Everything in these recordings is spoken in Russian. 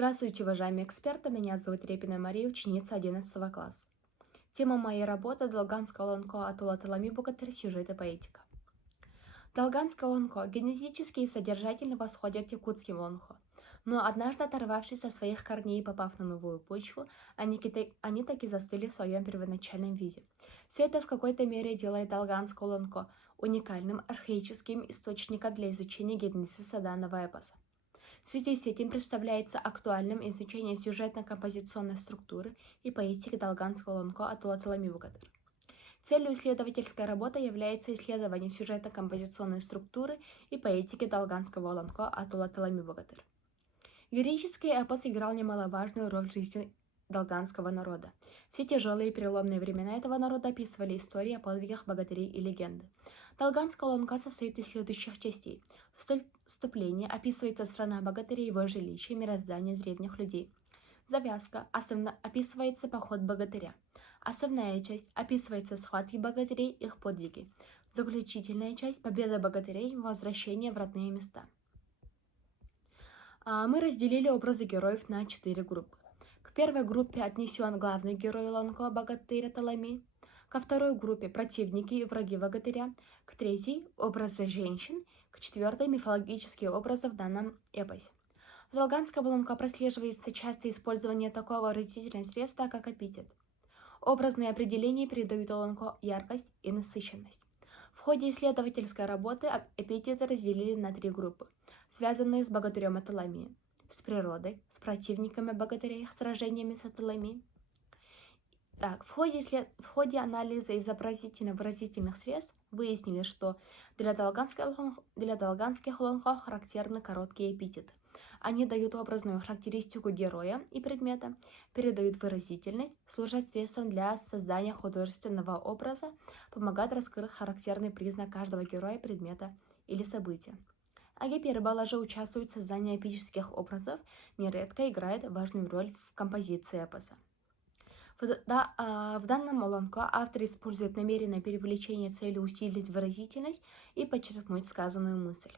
Здравствуйте, уважаемые эксперты! Меня зовут Репина Мария, ученица 11 класса. Тема моей работы – Долганское лонко Атула Талами Богатырь, сюжет и поэтика. Долганское лонко генетически и содержательно восходит к якутским лонко, но однажды оторвавшись от своих корней и попав на новую почву, они таки застыли в своем первоначальном виде. Все это в какой-то мере делает Долганское лонко уникальным архаическим источником для изучения генезиса данного эпоса. В связи с этим представляется актуальным изучение сюжетно-композиционной структуры и поэтики Долганского лонко Атула Талами Богатырь. Целью исследовательской работы является исследование сюжетно-композиционной структуры и поэтики Долганского лонко Атула Талами Богатырь. Лирический эпос играл немаловажную роль в жизни долганского народа. Все тяжелые и переломные времена этого народа описывали истории о подвигах богатырей и легенды. Долганское лонко состоит из следующих частей. Вступление описывается страна богатырей, его жилище, мироздание древних людей. Завязка описывается поход богатыря. Основная часть описывается схватки богатырей, их подвиги. Заключительная часть – победа богатырей, возвращение в родные места. Мы разделили образы героев на 4 группы. К первой группе отнесен главный герой лонко богатыря Талами, ко второй группе противники и враги богатыря, к третьей – образы женщин, к четвертой – мифологические образы в данном эпосе. В Долганском лонко прослеживается частое использование такого выразительного средства, как эпитет. Образные определения придают лонко яркость и насыщенность. В ходе исследовательской работы эпитеты разделили на 3 группы, связанные с богатырем Аталами, с природой, с противниками богатырей, сражениями с Аталами. В ходе анализа изобразительно-выразительных средств выяснили, что для долганских лонко характерны короткие эпитеты. Они дают образную характеристику героя и предмета, передают выразительность, служат средством для создания художественного образа, помогают раскрыть характерный признак каждого героя, предмета или события. Гипербола же участвует в создании эпических образов, нередко играет важную роль в композиции эпоса. В данном лонко автор использует намеренное преувеличение целью усилить выразительность и подчеркнуть сказанную мысль.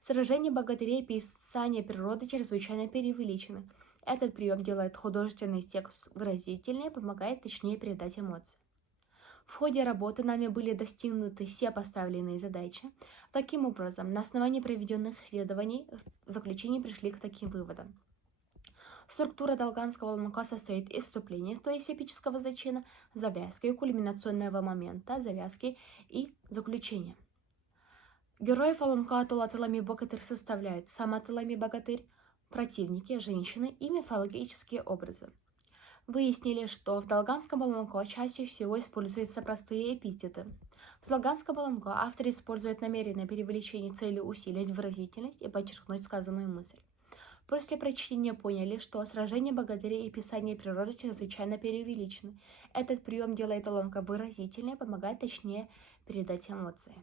Сражения богатырей и описание природы чрезвычайно преувеличены. Этот прием делает художественный текст выразительнее, помогает точнее передать эмоции. В ходе работы нами были достигнуты все поставленные задачи. Таким образом, на основании проведенных исследований в заключении пришли к таким выводам. Структура долганского лонко состоит из вступления, то есть эпического зачина, завязки, кульминационного момента, завязки и заключения. Героев лонко Атула Талами Богатырь составляют сам Аталами Богатырь, противники, женщины и мифологические образы. Выяснили, что в долганском лонко чаще всего используются простые эпитеты. В долганском лонко автор использует намеренное преувеличение целью усилить выразительность и подчеркнуть сказанную мысль. После прочтения поняли, что сражения богатырей и описание природы чрезвычайно преувеличены. Этот прием делает лонко выразительнее, помогает точнее передать эмоции.